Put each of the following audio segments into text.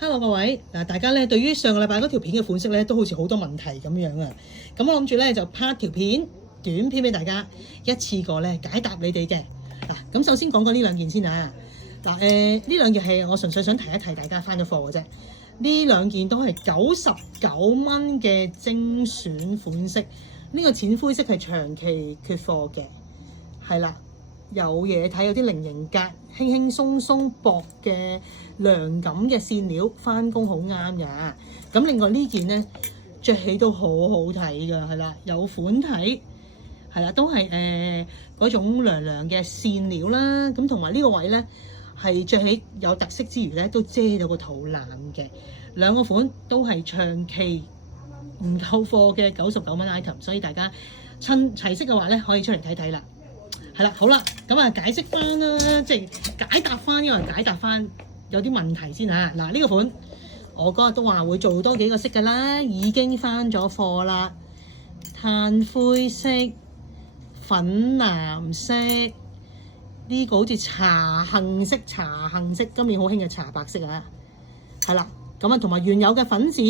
Hello 各位，大家咧對於上個禮拜嗰條片嘅款式咧都好似好多問題咁樣啊。咁我諗住咧就拍條短片俾大家一次過咧解答你哋嘅。咁首先講呢兩件先啊。呢兩件係我純粹想提一提大家翻咗貨嘅啫。呢兩件都係99蚊嘅精選款式。呢個淺灰色係長期缺貨嘅，係啦。有嘢睇，有啲菱形格，輕輕鬆鬆薄嘅涼感嘅線料，翻工好啱㗎。咁另外呢件呢，着起都好好睇㗎，係啦，有款睇，係啦，都係嗰種涼涼嘅線料啦。咁同埋呢個位呢，係着起有特色之餘呢，都遮到個肚腩嘅。兩個款都係長期唔夠貨嘅99蚊 item， 所以大家趁齊色嘅話呢，可以出嚟睇睇啦。係啦，好啦，咁啊解釋翻啦，即係解答翻，因為解答翻有啲問題先嚇。嗱，呢個款我嗰日都話會做多幾個色㗎啦，已經翻咗貨啦。炭灰色、粉藍色，呢個好似茶杏色，今年好興嘅茶白色啊。係啦，咁啊同埋原有嘅粉紫，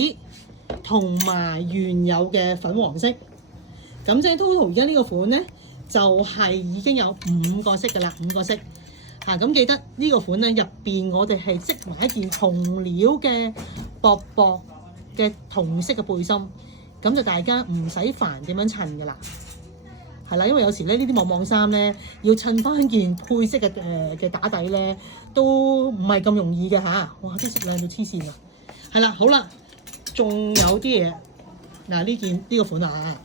同埋原有嘅粉黃色。咁即係 total 而家呢個款咧，就係已經有5個色㗎啦，5個色嚇。咁記得呢個款咧，入邊我哋係織埋一件同料嘅薄薄嘅同色嘅背心，咁就大家唔使煩點樣襯㗎啦。係啦，因為有時咧呢啲網網衫咧，要襯翻件配色嘅打底咧，都唔係咁容易嘅嚇。哇！啲色靚到黐線啊！係啦，好啦，仲有啲嘢嗱，呢個款啊。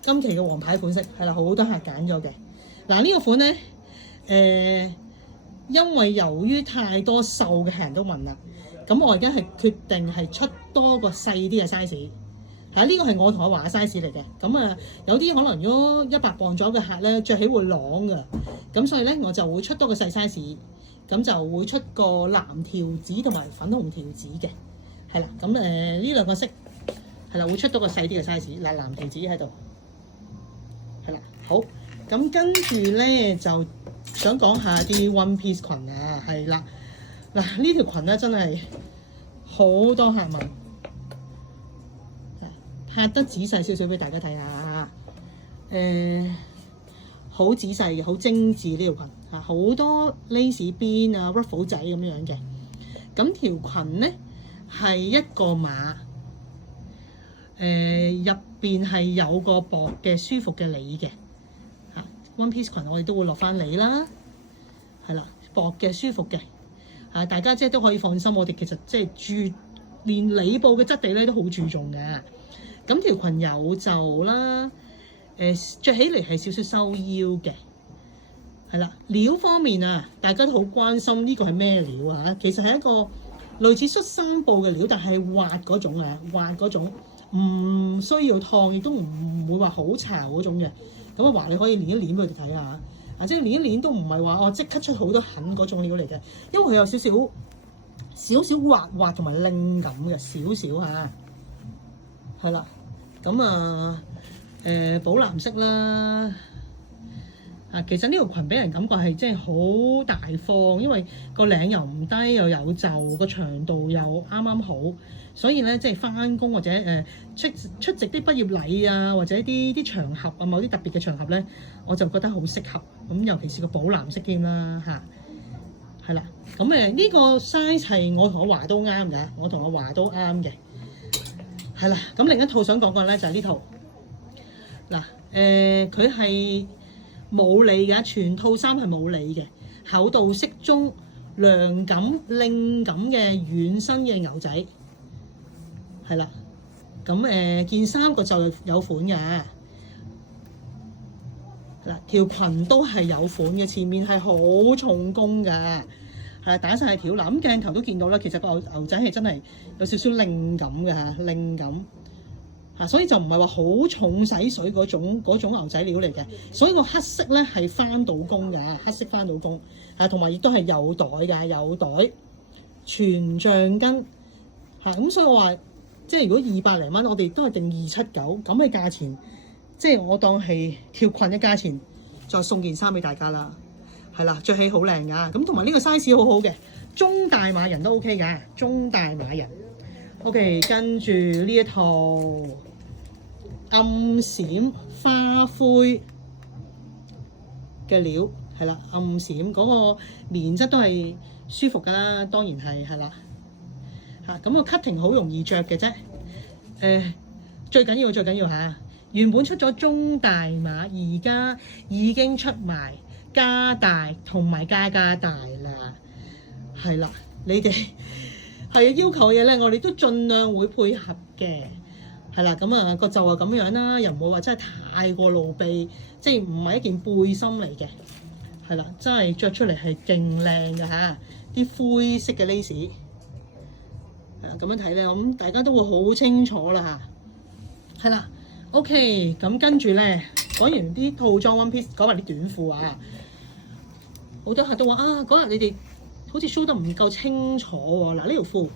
今期嘅黃牌款式係啦，好多客揀咗嘅。嗱，呢個款咧，因為由於太多瘦嘅客人都問啦，咁我而家係決定係出多個細啲嘅 size。係呢個係我同阿華嘅 size 嚟嘅。咁啊，有啲可能如果100磅左右嘅客咧，着起會啷㗎。咁所以咧，我就會出多個細 size，咁就會出個藍條子同埋粉紅條子嘅。係啦，咁呢兩個色係啦，會出多個細啲嘅 size。嗱，藍條子喺度。係啦，好，咁跟住咧就想講下啲 one piece 裙啊，係啦，嗱呢條裙咧真係好多客問，拍得仔細少少俾大家睇下，好仔細嘅，好精緻呢條裙嚇，好多 lace 邊啊 ruffle 仔咁樣嘅，咁條裙咧係一個碼。入邊係有個薄嘅舒服嘅里嘅嚇 ，one piece 裙我哋都會落翻里啦，係啦，薄嘅舒服嘅嚇，大家即係都可以放心，我哋其實即係連里布嘅質地咧都好注重嘅。咁條裙有袖啦，着起嚟係少少收腰嘅，係啦。料方面啊，大家都好關心呢個係咩料啊？其實係一個類似恤衫布嘅料，但係滑嗰種啊，滑嗰種。唔需要燙，亦都唔會話好巢嗰種嘅。咁啊，話你可以捏一捏俾佢哋睇下啊，即係捏一捏都唔係話即刻出好多痕嗰種料嚟嘅，因為佢有少少滑滑同埋拎感嘅少少嚇，係啦。咁啊寶藍色啦啊，其實呢條裙俾人感覺係即係好大方，因為個領又唔低又有袖，個長度又啱啱好。所以咧，即係翻工或者出席啲畢業禮啊，或者啲場合啊，某啲特別嘅場合咧，我就覺得好適合。咁尤其是個寶藍色添啦，嚇，係啦。咁呢個 size 係我同阿華都啱嘅，我同阿華都啱嘅，係啦。咁另一套想講嘅咧就係呢套嗱，佢係冇里嘅，全套衫係冇里嘅，厚度適中，涼感拎感嘅軟身嘅牛仔。係啦，咁件衫個就有款嘅，嗱條裙都係有款嘅，前面係好重工㗎，係啦，打晒條啦，咁鏡頭都見到啦，其實個牛仔係真係有少少拎感嘅嚇，拎感嚇，所以就唔係話好重洗水嗰種牛仔料嚟嘅，所以個黑色咧係翻到工嘅，黑色翻到工嚇，同埋亦都係有袋㗎，有袋全橡筋嚇，咁所以我話。即係如果200零蚊，我哋都係定279咁嘅價錢，即係我當係條裙嘅價錢，再送件衫俾大家啦，係啦，着起好靚㗎，咁同埋呢個 size 好好嘅，中大碼人都 OK 㗎，中大碼人。OK， 跟住呢一套暗閃花灰嘅料係啦，暗閃嗰個棉質都係舒服㗎啦，當然係啦嚇。咁個 cutting 好容易着嘅啫。最緊要嚇，原本出咗中大碼，而家已經出埋加大同埋加大啦，係啦，你哋係要求嘅嘢咧，我哋都盡量會配合嘅，係啦，咁啊個袖啊咁樣啦，又唔會話真係太過露臂，即係唔係一件背心嚟嘅，係啦，真係着出嚟係勁靚㗎嚇，啲灰色嘅 lace，咁樣睇咧，咁大家都會好清楚啦嚇，係啦 ，OK， 咁跟住咧講完啲套裝 one piece，講埋啲短褲啊，好多客都話啊，嗰日你哋好似 show 得唔夠清楚喎。嗱，呢條褲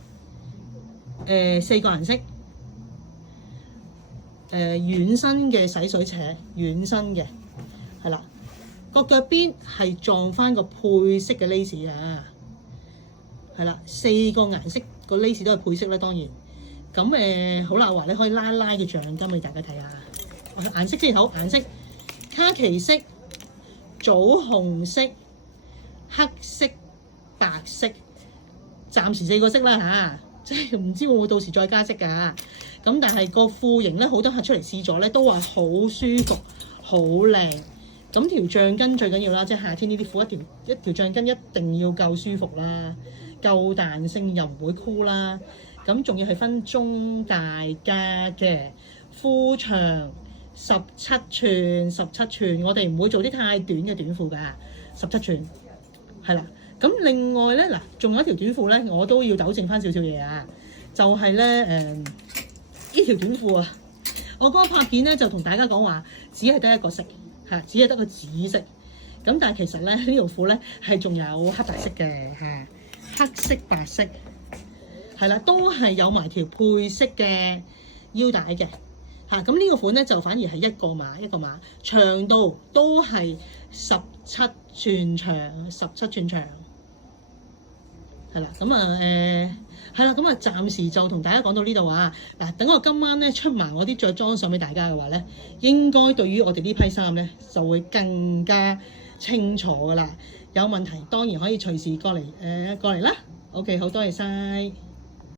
4個顏色，軟身嘅洗水扯，軟身嘅係啦，個腳邊係撞翻個配色嘅 lace 啊，係啦，4個顏色個 lace 都係配色咧，當然咁好啦，話你可以拉嘅橡筋俾大家睇下，顏色先好，顏色卡其色、棗紅色、黑色、白色，暫時4個色啦嚇，即係唔知會唔會到時再加色㗎。咁但係個褲型咧，好多客出嚟試咗咧，都話好舒服、好靚。咁條橡筋最緊要啦，即係夏天呢啲褲一條橡筋一定要夠舒服啦，夠彈性又唔會箍啦。咁仲要係分中大加嘅，褲長17寸，我哋唔會做啲太短嘅短褲㗎，17寸係啦。咁另外咧嗱，仲有一條短褲咧，我都要糾正翻少少嘢啊，就係咧呢條短褲啊，我嗰個拍片咧就同大家講話，只係得一個色嚇，只係得個紫色。咁但係其實咧呢條褲咧係仲有黑白色嘅嚇，黑色白色係啦，都係有埋條配色嘅腰帶嘅嚇。咁呢個款咧就反而係一個碼，長度都係17寸長。係啦，咁啊暫時就同大家講到呢度啊。嗱，等我今晚咧出埋我啲着裝相俾大家嘅話咧，應該對於我哋呢批衫咧就會更加清楚㗎啦。有問題當然可以隨時過嚟啦。OK，好多謝晒。